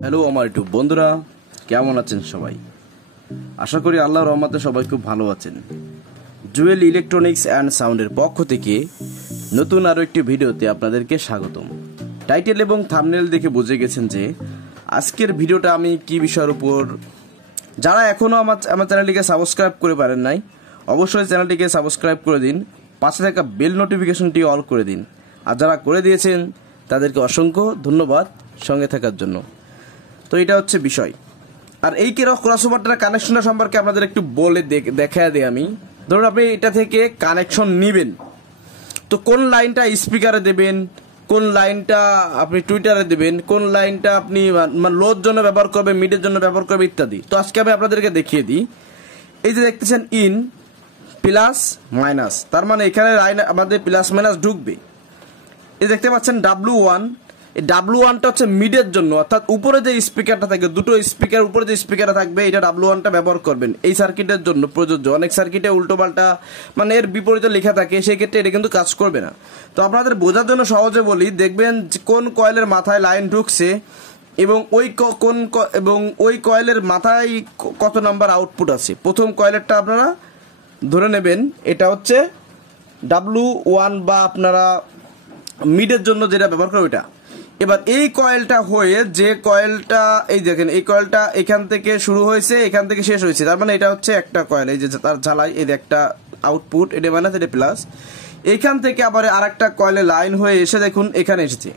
Hello আমার YouTube বন্ধুরা, কেমন আছেন সবাই? আশা করি আল্লাহর রহমতে সবাই খুব ভালো আছেন। জুয়েল ইলেকট্রনিক্স অ্যান্ড সাউন্ডের পক্ষ থেকে নতুন আরও একটি ভিডিওতে আপনাদেরকে স্বাগতম। টাইটেল এবং থাম্বনেল দেখে বুঝে গেছেন যে আজকের ভিডিওটা আমি কি বিষয়ের উপর। যারা এখনও আমার চ্যানেলটিকে সাবস্ক্রাইব করে পারেন নাই, অবশ্যই চ্যানেলটিকে সাবস্ক্রাইব করে দিন, পাশে থাকা বেল নোটিফিকেশনটি অল করে দিন। আর যারা করে দিয়েছেন তাদেরকে অসংখ্য ধন্যবাদ সঙ্গে থাকার জন্য। তো এটা হচ্ছে বিষয়। আর এই ক্রসওভারটার কানেকশনটা সম্পর্কে আপনাদের একটু বলে দেখা দিই আমি। ধরুন আপনি এটা থেকে কানেকশন নেবেন, তো কোন লাইনটা স্পিকারে দেবেন, কোন লাইনটা আপনি টুইটারে দেবেন, কোন লাইনটা আপনি লোর জন্য ব্যবহার করবেন, মিডের জন্য ব্যবহার করবেন ইত্যাদি। তো আজকে আমি আপনাদেরকে দেখিয়ে দিই। এই যে দেখতেছেন ইন প্লাস মাইনাস, তার মানে এখানে লাইন আমাদের প্লাস মাইনাস ঢুকবে। এই দেখতে পাচ্ছেন W1, এই W1টা হচ্ছে মিডের জন্য, অর্থাৎ উপরে যে স্পিকারটা থাকবে, দুটো স্পিকার উপরে যে স্পিকারটা থাকবে, এটা W1টা ব্যবহার করবেন এই সার্কিটের জন্য প্রযোজ্য। অনেক সার্কিটে উল্টোপাল্টা মানে এর বিপরীতে লেখা থাকে, সেই ক্ষেত্রে এটা কিন্তু কাজ করবে না। তো আপনাদের বোঝার জন্য সহজে বলি, দেখবেন কোন কয়েলের মাথায় লাইন ঢুকছে এবং ওই কয়েলের মাথায় কত নাম্বার আউটপুট আছে। প্রথম কয়েলেরটা আপনারা ধরে নেবেন এটা হচ্ছে W1 বা আপনারা মিডের জন্য যেটা ব্যবহার করে ওইটা। এবার এই কয়েলটা হয়ে যে কয়েলটা, এই দেখেন এই কয়েলটা এখান থেকে শুরু হয়েছে, এখান থেকে শেষ হয়েছে, তার মানে এটা হচ্ছে একটা কয়েল। এই যে তার ঝালাই, এই যে একটা আউটপুট, এটা মাইনাস এটা প্লাস। এইখান থেকে আবার আরেকটা কয়েলে লাইন হয়ে এসে দেখুন এখানে এসেছে।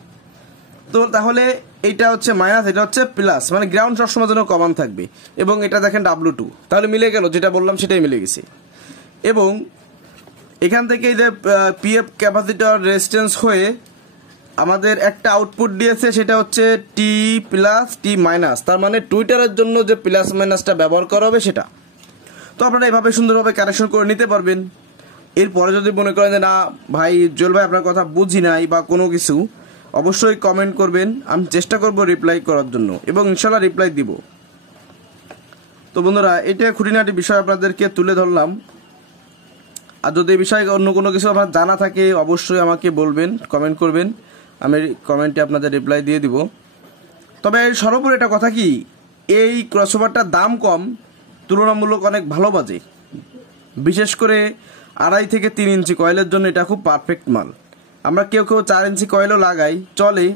তো তাহলে এইটা হচ্ছে মাইনাস, এটা হচ্ছে প্লাস, মানে গ্রাউন্ড সবসময় জন্য কমন থাকবে। এবং এটা দেখেন W2, তাহলে মিলে গেল, যেটা বললাম সেটাই মিলে গেছে। এবং এখান থেকে এই যে পিএফ ক্যাপাসিটর রেজিস্ট্যান্স হয়ে আমাদের একটা আউটপুট দিয়েছে, সেটা হচ্ছে টি প্লাস টি মাইনাস, তার মানে টুইটারের জন্য যে প্লাস মাইনাসটা ব্যবহার করা হবে সেটা। তো আপনারা এভাবে সুন্দরভাবে কানেকশন করে নিতে পারবেন। এরপরে যদি মনে করেন যে না ভাই জুয়েল ভাই আপনার কথা বুঝি নাই বা কোনো কিছু, অবশ্যই কমেন্ট করবেন, আমি চেষ্টা করব রিপ্লাই করার জন্য এবং ইনশাল্লাহ রিপ্লাই দিব। তো বন্ধুরা, এটা খুঁটিনাটি বিষয় আপনাদেরকে তুলে ধরলাম। আর যদি এই বিষয়ে অন্য কোনো কিছু আপনার জানা থাকে অবশ্যই আমাকে বলবেন, কমেন্ট করবেন, আমি কমেন্টে আপনাদের রিপ্লাই দিয়ে দিব। তবে সর্বোপরি একটা কথা কি, এই ক্রসওভারটার দাম কম, তুলনামূলক অনেক ভালো বাজে। বিশেষ করে 2.5 থেকে 3 ইঞ্চি কয়েলের জন্য এটা খুব পারফেক্ট মাল। আমরা কেউ 4 ইঞ্চি কয়েলও লাগাই, চলে,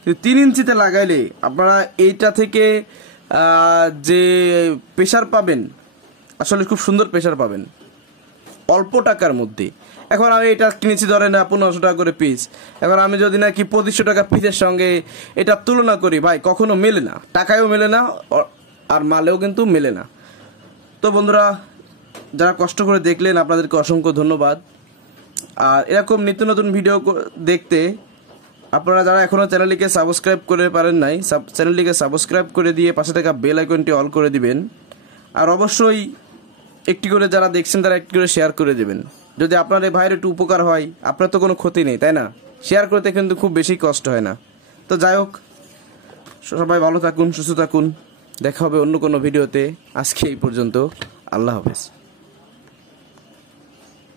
কিন্তু 3 ইঞ্চিতে লাগাইলে আপনারা এইটা থেকে যে প্রেশার পাবেন, আসলে খুব সুন্দর প্রেশার পাবেন অল্প টাকার মধ্যে। এখন আমি এটা কিনেছি ধরেন 1500 টাকা করে পিস, এখন আমি যদি নাকি 2500 টাকা পিসের সঙ্গে এটা তুলনা করি, ভাই কখনো মেলে না, টাকায়ও মেলে না আর মালেও কিন্তু মেলে না। তো বন্ধুরা, যারা কষ্ট করে দেখলেন আপনাদেরকে অসংখ্য ধন্যবাদ। আর এরকম নিত্য নতুন ভিডিও দেখতে আপনারা যারা এখনও চ্যানেলটিকে সাবস্ক্রাইব করে পারেন নাই, চ্যানেলটিকে সাবস্ক্রাইব করে দিয়ে পাশে থাকা বেল আইকনটি অল করে দিবেন। আর অবশ্যই একটি করে যারা দেখছেন তারা একটি করে শেয়ার করে দেবেন। যদি আপনার এই ভাইয়ের একটু উপকার হয়, আপনার তো কোনো ক্ষতি নেই, তাই না? শেয়ার করতে কিন্তু খুব বেশি কষ্ট হয় না। তো যাই হোক, সবাই ভালো থাকুন, সুস্থ থাকুন, দেখা হবে অন্য কোনো ভিডিওতে। আজকে এই পর্যন্ত, আল্লাহ হাফেজ।